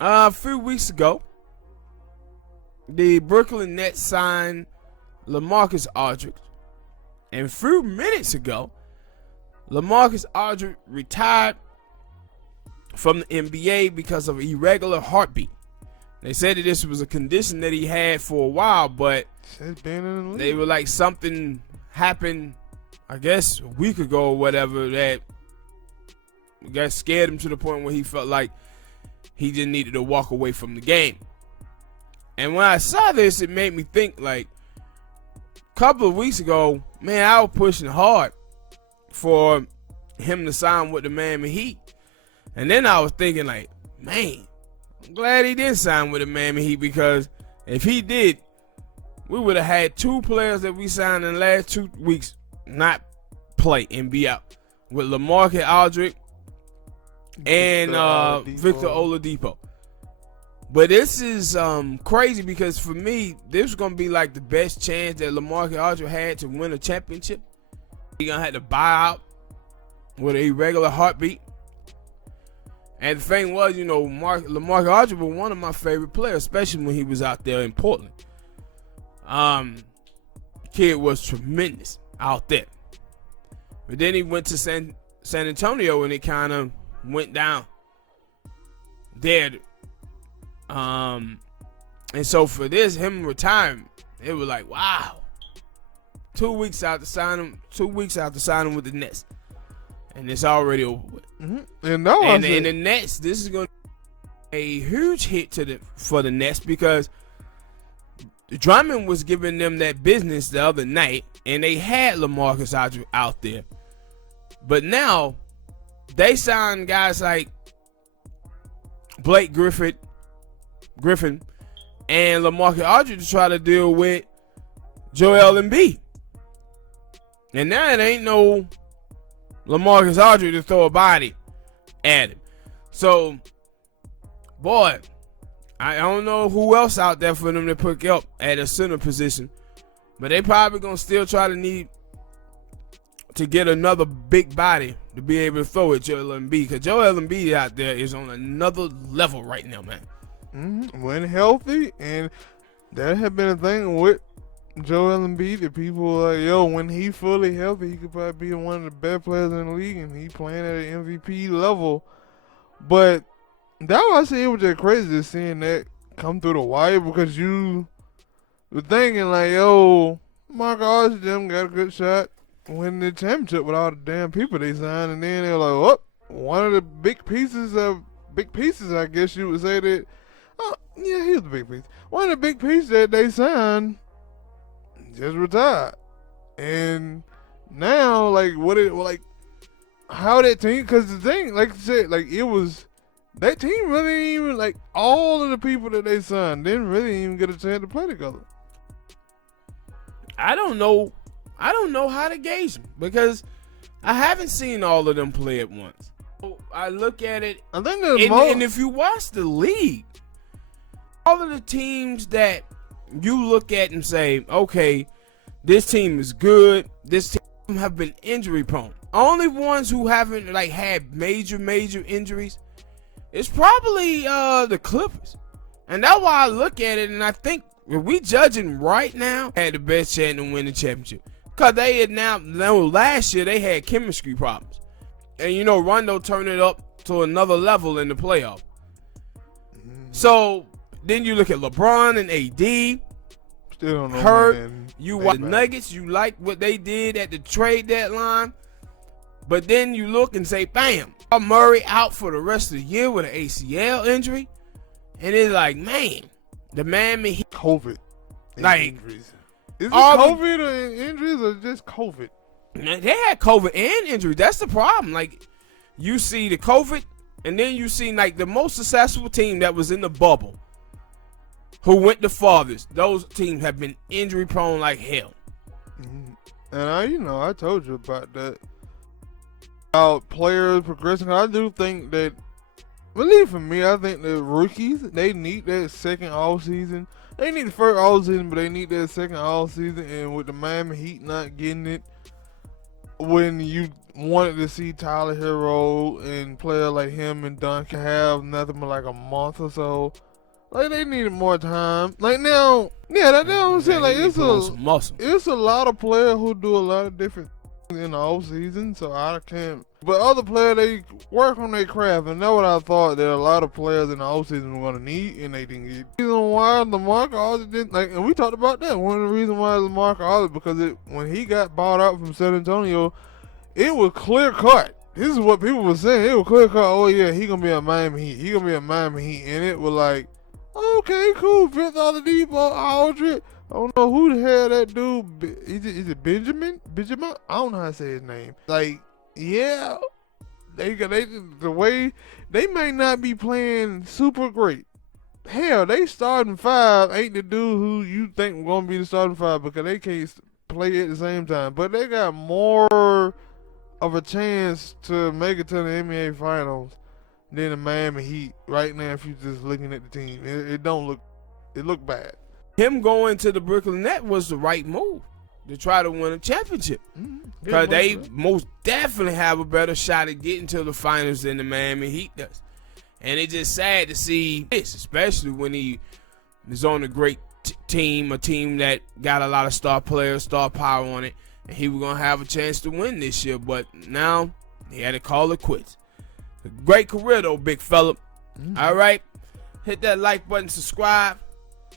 A few weeks ago, the Brooklyn Nets signed LaMarcus Aldridge. And a few minutes ago, LaMarcus Aldridge retired from the NBA because of irregular heartbeat. They said that this was a condition that he had for a while, but they were like something happened, I guess, a week ago or whatever, that got scared him to the point where he felt like he just needed to walk away from the game. And when I saw this, it made me think, like, a couple of weeks ago, man, I was pushing hard for him to sign with the Miami Heat. And then I was thinking, like, man, I'm glad he didn't sign with the Miami Heat, because if he did, we would have had two players that we signed in the last 2 weeks not play and be out, with LaMarcus Aldridge and Victor Oladipo. But this is crazy, because for me, this is going to be like the best chance that LaMarcus Aldridge had to win a championship. He's going to have to buy out with an irregular heartbeat. And the thing was, you know, LaMarcus Aldridge was one of my favorite players, especially when he was out there in Portland. Kid was tremendous out there. But then he went to San Antonio, and it kind of went down there. And so for this, him retiring, it was like, wow. 2 weeks after signing with the Nets, and it's already over with. Mm-hmm. And the Nets, this is going to be a huge hit for the Nets, because Drummond was giving them that business the other night, and they had LaMarcus Aldridge out there. But now they signed guys like Blake Griffin and LaMarcus Aldridge to try to deal with Joel Embiid. And now it ain't no LaMarcus Aldridge to throw a body at him. So, boy, I don't know who else out there for them to pick up at a center position. But they probably going to still try to need to get another big body to be able to throw at Joel Embiid. Because Joel Embiid out there is on another level right now, man. Mm-hmm. When healthy, and that had been a thing with Joel Embiid, that people were like, yo, when he fully healthy, he could probably be one of the best players in the league, and he playing at an MVP level. But that was, it was just crazy to seeing that come through the wire, because you were thinking like, yo, Mark Aldridge them got a good shot winning the championship with all the damn people they signed, and then they're like, oh, one of the big pieces, I guess you would say that. Oh, yeah, he was the big piece. One of the big pieces that they signed just retired. And now, like, how that team, because the thing, like you said, like, it was, that team really didn't even, like, all of the people that they signed didn't really even get a chance to play together. I don't know how to gauge them, because I haven't seen all of them play at once. So I look at it, I think and if you watch the league, all of the teams that you look at and say, okay, this team is good, this team have been injury prone. Only ones who haven't like had major injuries is probably the Clippers. And that's why I look at it, and I think if we judging right now, had the best chance to win the championship. Because they had last year they had chemistry problems. And you know, Rondo turned it up to another level in the playoff. So then you look at LeBron and AD. Still don't know. Hurt. You watch the Nuggets. You like what they did at the trade deadline. But then you look and say, bam, Murray out for the rest of the year with an ACL injury. And it's like, man, the Miami COVID. Like, injuries. Is it COVID or injuries or just COVID? They had COVID and injuries. That's the problem. Like, you see the COVID, and then you see like the most successful team that was in the bubble, who went the farthest. Those teams have been injury prone like hell. Mm-hmm. And I told you about that. About players progressing. I do think that, believe for me, I think the rookies, they need that second off season. They need the first off season, but they need that second off season. And with the Miami Heat not getting it, when you wanted to see Tyler Hero and player like him and Duncan have nothing but like a month or so. Like they needed more time. Like now, yeah, that's what I'm saying. Like it's a lot of players who do a lot of different things in the off season. So I can't. But other players, they work on their craft, and that's what I thought that a lot of players in the off season were gonna need, and they didn't get. The reason why LaMarcus Aldridge didn't like, and we talked about that. One of the reasons why LaMarcus Aldridge, because when he got bought out from San Antonio, it was clear cut. This is what people were saying. It was clear cut. Oh yeah, he gonna be a Miami Heat. He gonna be a Miami Heat, and it was like, okay, cool. Fifth Oladipo, Aldridge. I don't know who the hell that dude. Is it Benjamin? Benjamin? I don't know how to say his name. Like, yeah, they the way they may not be playing super great. Hell, they starting five ain't the dude who you think gonna be the starting five because they can't play at the same time. But they got more of a chance to make it to the NBA Finals than the Miami Heat right now. If you're just looking at the team, it look bad. Him going to the Brooklyn Nets was the right move to try to win a championship. Because they most definitely have a better shot at getting to the finals than the Miami Heat does. And it's just sad to see this, especially when he is on a great team, a team that got a lot of star players, star power on it, and he was going to have a chance to win this year. But now he had to call it quits. A great career, though, big fella. All right. Hit that like button, subscribe.